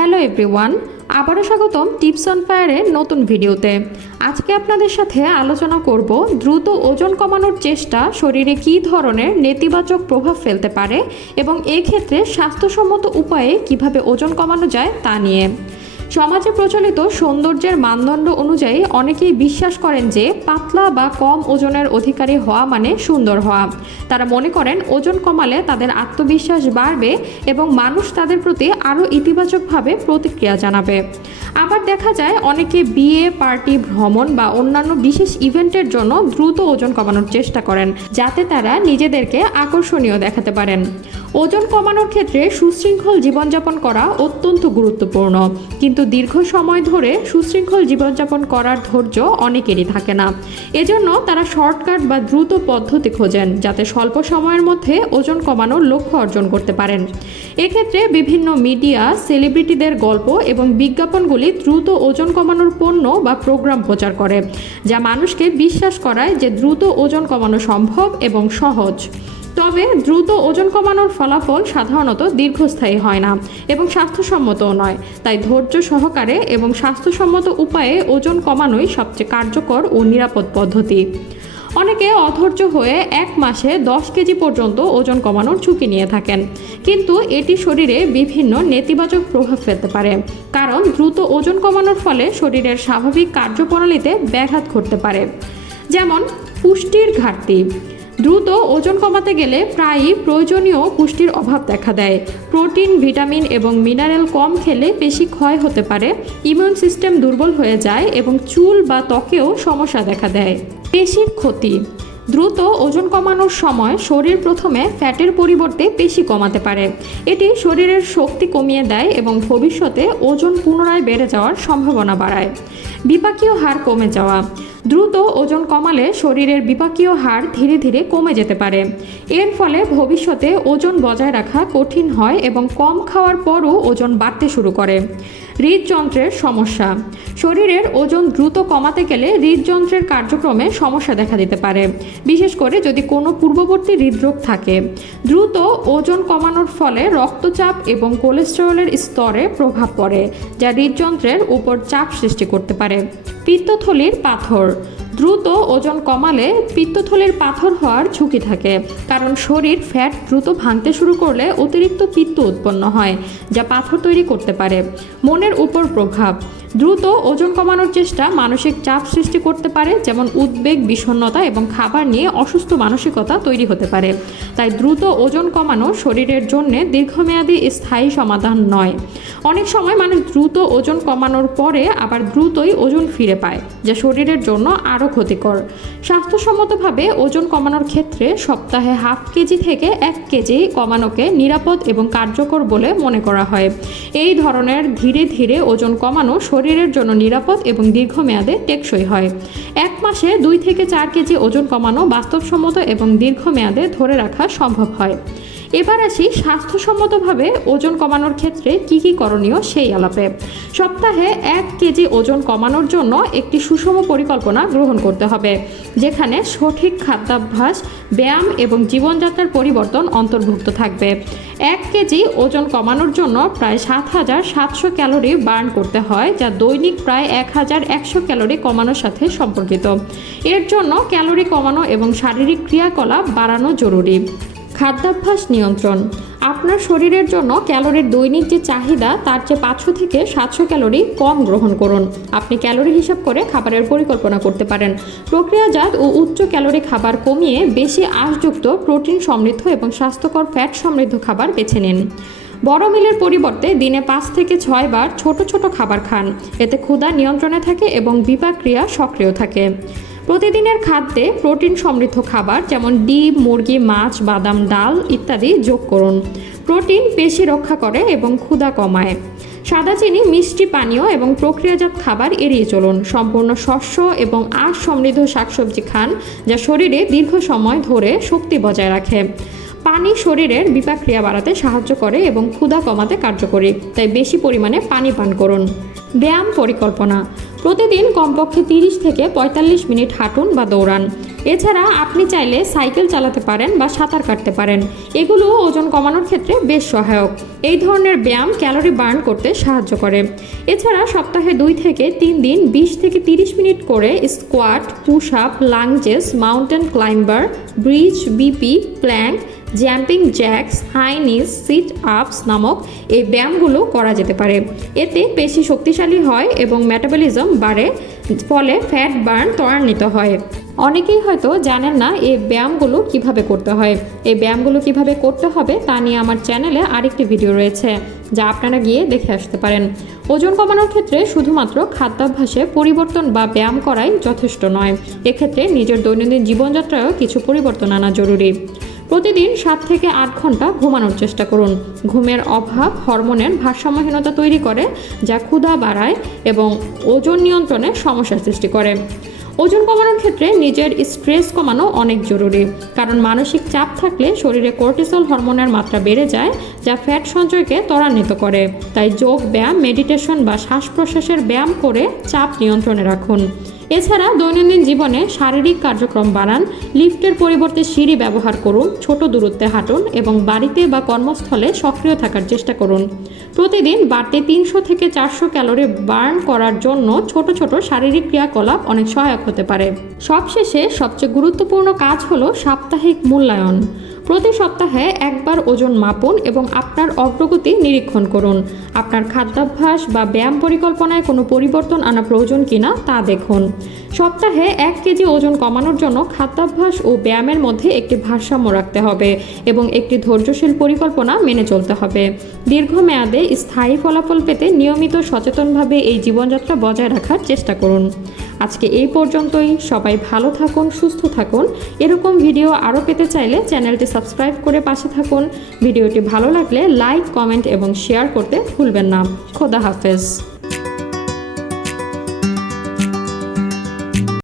Hello everyone, আবারও স্বাগতম tips on ফায়ারের নতুন ভিডিওতে। আজকে আপনাদের সাথে আলোচনা করব দ্রুত ওজন কমানোর চেষ্টা শরীরে কী ধরনের নেতিবাচক প্রভাব ফেলতে পারে এবং এক্ষেত্রে স্বাস্থ্যসম্মত উপায়ে কিভাবে ওজন কমানো যায় তা নিয়ে। সমাজে প্রচলিত সৌন্দর্যের মানদণ্ড অনুযায়ী অনেকেই বিশ্বাস করেন যে পাতলা বা কম ওজনের অধিকারী হওয়া মানে সুন্দর হওয়া। তারা মনে করেন ওজন কমালে তাদের আত্মবিশ্বাস বাড়বে এবং মানুষ তাদের প্রতি আরও ইতিবাচকভাবে প্রতিক্রিয়া জানাবে। আবার দেখা যায় অনেকে বিয়ে, পার্টি, ভ্রমণ বা অন্যান্য বিশেষ ইভেন্টের জন্য দ্রুত ওজন কমানোর চেষ্টা করেন, যাতে তারা নিজেদেরকে আকর্ষণীয় দেখাতে পারেন। ওজন কমানোর ক্ষেত্রে সুশৃঙ্খল জীবনযাপন করা অত্যন্ত গুরুত্বপূর্ণ, কিন্তু দীর্ঘ সময় ধরে সুশৃঙ্খল জীবনযাপন করার ধৈর্য অনেকেরই থাকে না। এজন্য তারা শর্টকাট বা দ্রুত পদ্ধতি খোঁজেন, যাতে স্বল্প সময়ের মধ্যে ওজন কমানোর লক্ষ্য অর্জন করতে পারেন। এক্ষেত্রে বিভিন্ন মিডিয়া, সেলিব্রিটিদের গল্প এবং বিজ্ঞাপনগুলি দ্রুত ওজন কমানোর পণ্য বা প্রোগ্রাম প্রচার করে, যা মানুষকে বিশ্বাস করায় যে দ্রুত ওজন কমানো সম্ভব এবং সহজ। তবে দ্রুত ওজন কমানোর ফলাফল সাধারণত দীর্ঘস্থায়ী হয় না এবং স্বাস্থ্যসম্মতও নয়। তাই ধৈর্য সহকারে এবং স্বাস্থ্যসম্মত উপায়ে ওজন কমানোই সবচেয়ে কার্যকর ও নিরাপদ পদ্ধতি। অনেকে অধৈর্য হয়ে 1 মাসে 10 কেজি পর্যন্ত ওজন কমানোর ঝুঁকি নিয়ে থাকেন, কিন্তু এটি শরীরে বিভিন্ন নেতিবাচক প্রভাব ফেলতে পারে। কারণ দ্রুত ওজন কমানোর ফলে শরীরের স্বাভাবিক কার্যপ্রণালীতে ব্যাঘাত ঘটতে পারে, যেমন পুষ্টির ঘাটতি। দ্রুত ওজন কমাতে গেলে প্রায়ই প্রয়োজনীয় পুষ্টির অভাব দেখা দেয়। প্রোটিন, ভিটামিন এবং মিনারেল কম খেলে পেশি ক্ষয় হতে পারে, ইমিউন সিস্টেম দুর্বল হয়ে যায় এবং চুল বা ত্বকেও সমস্যা দেখা দেয়। পেশির ক্ষতি। দ্রুত ওজন কমানোর সময় শরীর প্রথমে ফ্যাটের পরিবর্তে পেশি কমাতে পারে। এটি শরীরের শক্তি কমিয়ে দেয় এবং ভবিষ্যতে ওজন পুনরায় বেড়ে যাওয়ার সম্ভাবনা বাড়ায়। বিপাকীয় হার কমে যাওয়া। দ্রুত ওজন কমালে শরীরের বিপাকীয় হার ধীরে ধীরে কমে যেতে পারে। এর ফলে ভবিষ্যতে ওজন বজায় রাখা কঠিন হয় এবং কম খাওয়ার পরও ওজন বাড়তে শুরু করে। হৃদযন্ত্রের সমস্যা। শরীরের ওজন দ্রুত কমাতে গেলে হৃদযন্ত্রের কার্যক্রমে সমস্যা দেখা দিতে পারে, বিশেষ করে যদি কোনো পূর্ববর্তী হৃদরোগ থাকে। দ্রুত ওজন কমানোর ফলে রক্তচাপ এবং কোলেস্টেরলের স্তরে প্রভাব পড়ে, যা হৃদযন্ত্রের উপর চাপ সৃষ্টি করতে পারে। পিত্তথলির পাথর। দ্রুত ওজন কমালে পিত্তথলির পাথর হওয়ার ঝুঁকি থাকে, কারণ শরীর ফ্যাট দ্রুত ভাঙতে শুরু করলে অতিরিক্ত পিত্ত উৎপন্ন হয়, যা পাথর তৈরি করতে পারে। মনের উপর প্রভাব। দ্রুত ওজন কমানোর চেষ্টা মানসিক চাপ সৃষ্টি করতে পারে, যেমন উদ্বেগ, বিষণ্ণতা এবং খাবার নিয়ে অসুস্থ মানসিকতা তৈরি হতে পারে। তাই দ্রুত ওজন কমানো শরীরের জন্য দীর্ঘমেয়াদী স্থায়ী সমাধান নয়। অনেক সময় মানুষ দ্রুত ওজন কমানোর পরে আবার দ্রুতই ওজন ফিরে পায়, যা শরীরের জন্য আরও ক্ষতিকর। স্বাস্থ্যসম্মতভাবে ওজন কমানোর ক্ষেত্রে সপ্তাহে 1/2 কেজি থেকে 1 কেজি কমানোকে নিরাপদ এবং কার্যকর বলে মনে করা হয়। এই ধরনের ধীরে ধীরে ওজন কমানো শরীরের জন্য নিরাপদ এবং দীর্ঘমেয়াদে টেকসই হয়। 1 মাসে 2 থেকে 4 কেজি ওজন কমানো বাস্তবসম্মত এবং দীর্ঘমেয়াদে ধরে রাখা সম্ভব হয়। এবার আসি স্বাস্থ্যসম্মতভাবে ওজন কমানোর ক্ষেত্রে কী কী করণীয় সেই আলাপে। সপ্তাহে 1 কেজি ওজন কমানোর জন্য একটি সুষম পরিকল্পনা গ্রহণ করতে হবে, যেখানে সঠিক খাদ্যাভ্যাস, ব্যায়াম এবং জীবনযাত্রার পরিবর্তন অন্তর্ভুক্ত থাকবে। 1 কেজি ওজন কমানোর জন্য প্রায় 7700 ক্যালোরি বার্ন করতে হয়, যা দৈনিক প্রায় 1100 ক্যালোরি কমানোর সাথে সম্পর্কিত। এর জন্য ক্যালোরি কমানো এবং শারীরিক ক্রিয়াকলাপ বাড়ানো জরুরি। খাদ্যাভ্যাস নিয়ন্ত্রণ। আপনার শরীরের জন্য ক্যালোরির দৈনিক যে চাহিদা তার চেয়ে 500 থেকে 700 ক্যালোরি কম গ্রহণ করুন। আপনি ক্যালোরি হিসাব করে খাবারের পরিকল্পনা করতে পারেন। প্রক্রিয়াজাত ও উচ্চ ক্যালোরি খাবার কমিয়ে বেশি আঁশযুক্ত, প্রোটিন সমৃদ্ধ এবং স্বাস্থ্যকর ফ্যাট সমৃদ্ধ খাবার বেছে নিন। বড় মিলের পরিবর্তে দিনে 5 থেকে 6 বার ছোট ছোট খাবার খান। এতে ক্ষুধা নিয়ন্ত্রণে থাকে এবং বিপাক ক্রিয়া সক্রিয় থাকে। প্রতিদিনের খাদ্যে প্রোটিন সমৃদ্ধ খাবার যেমন ডিম, মুরগি, মাছ, বাদাম, ডাল ইত্যাদি যোগ করুন। প্রোটিন পেশি রক্ষা করে এবং ক্ষুধা কমায়। সাদা চিনি, মিষ্টি পানীয় এবং প্রক্রিয়াজাত খাবার এড়িয়ে চলুন। সম্পূর্ণ শস্য এবং আঁশ সমৃদ্ধ শাকসবজি খান, যা শরীরে দীর্ঘ সময় ধরে শক্তি বজায় রাখে। পানি শরীরের বিপাক ক্রিয়া বাড়াতে সাহায্য করে এবং ক্ষুধা কমাতে কার্যকরী, তাই বেশি পরিমাণে পানি পান করুন। ব্যায়াম পরিকল্পনা। প্রতিদিন কমপক্ষে 30 থেকে 45 মিনিট হাঁটুন বা দৌড়ান। এছাড়া আপনি চাইলে সাইকেল চালাতে পারেন বা সাঁতার কাটতে পারেন। এগুলো ওজন কমানোর ক্ষেত্রে বেশ সহায়ক। এই ধরনের ব্যায়াম ক্যালোরি বার্ন করতে সাহায্য করে। এছাড়া সপ্তাহে 2 থেকে 3 দিন 20 থেকে 30 মিনিট করে squat, push up, lunges, mountain climber, bridge, বিপি, plank, jumping jacks, high knees, sit ups নামক এই ব্যায়ামগুলো করা যেতে পারে। এতে পেশি শক্তিশালী হয় এবং মেটাবলিজম বাড়ে, ফলে ফ্যাট বার্ন ত্বরান্বিত হয়। অনেকেই হয়তো জানেন না এই ব্যায়ামগুলো কিভাবে করতে হয়। এই ব্যায়ামগুলো কিভাবে করতে হবে তা নিয়ে আমার চ্যানেলে আরেকটি ভিডিও রয়েছে, যা আপনারা গিয়ে দেখে আসতে পারেন। ওজন কমানোর ক্ষেত্রে শুধুমাত্র খাদ্যাভ্যাসে পরিবর্তন বা ব্যায়াম করাই যথেষ্ট নয়। এক্ষেত্রে নিজের দৈনন্দিন জীবনযাত্রায়ও কিছু পরিবর্তন আনা জরুরি। প্রতিদিন 7 থেকে 8 ঘন্টা ঘুমানোর চেষ্টা করুন। ঘুমের অভাব হরমোনের ভারসাম্যহীনতা তৈরি করে, যা ক্ষুধা বাড়ায় এবং ওজন নিয়ন্ত্রণে সমস্যার সৃষ্টি করে। ওজন কমানোর ক্ষেত্রে নিজের স্ট্রেস কমানো অনেক জরুরি, কারণ মানসিক চাপ থাকলে শরীরে কর্টিসল হরমোনের মাত্রা বেড়ে যায়, যা ফ্যাট সঞ্চয়কে ত্বরান্বিত করে। তাই যোগ ব্যায়াম, মেডিটেশন বা শ্বাস প্রশ্বাসের ব্যায়াম করে চাপ নিয়ন্ত্রণে রাখুন। এছাড়া দৈনন্দিন জীবনে শারীরিক কার্যক্রম বাড়ান। লিফটের পরিবর্তে সিঁড়ি ব্যবহার করুন, ছোট দূরত্বে হাঁটুন এবং বাড়িতে বা কর্মস্থলে সক্রিয় থাকার চেষ্টা করুন। প্রতিদিন বাড়তি 300 থেকে 400 ক্যালোরি বার্ন করার জন্য ছোট ছোট শারীরিক ক্রিয়াকলাপ অনেক সহায়ক হতে পারে। সবশেষে সবচেয়ে গুরুত্বপূর্ণ কাজ হলো সাপ্তাহিক মূল্যায়ন। প্রতি সপ্তাহে একবার ওজন মাপুন এবং আপনার অগ্রগতি নিরীক্ষণ করুন। আপনার খাদ্যাভ্যাস বা ব্যায়াম পরিকল্পনায় কোনো পরিবর্তন আনা প্রয়োজন কিনা তা দেখুন। সপ্তাহে 1 কেজি ওজন কমানোর জন্য খাদ্যাভ্যাস ও ব্যায়ামের মধ্যে একটি ভারসাম্য রাখতে হবে এবং একটি ধৈর্যশীল পরিকল্পনা মেনে চলতে হবে। দীর্ঘমেয়াদে স্থায়ী ফলাফল পেতে নিয়মিত সচেতনভাবে এই জীবনযাত্রা বজায় রাখার চেষ্টা করুন। আজকে এই পর্যন্তই। সবাই ভালো থাকুন, সুস্থ থাকুন। এরকম ভিডিও আরও পেতে চাইলে চ্যানেলটি সাবস্ক্রাইব করে পাশে থাকুন। ভিডিওটি ভালো লাগলে লাইক, কমেন্ট এবং শেয়ার করতে ভুলবেন না। খোদা হাফেজ।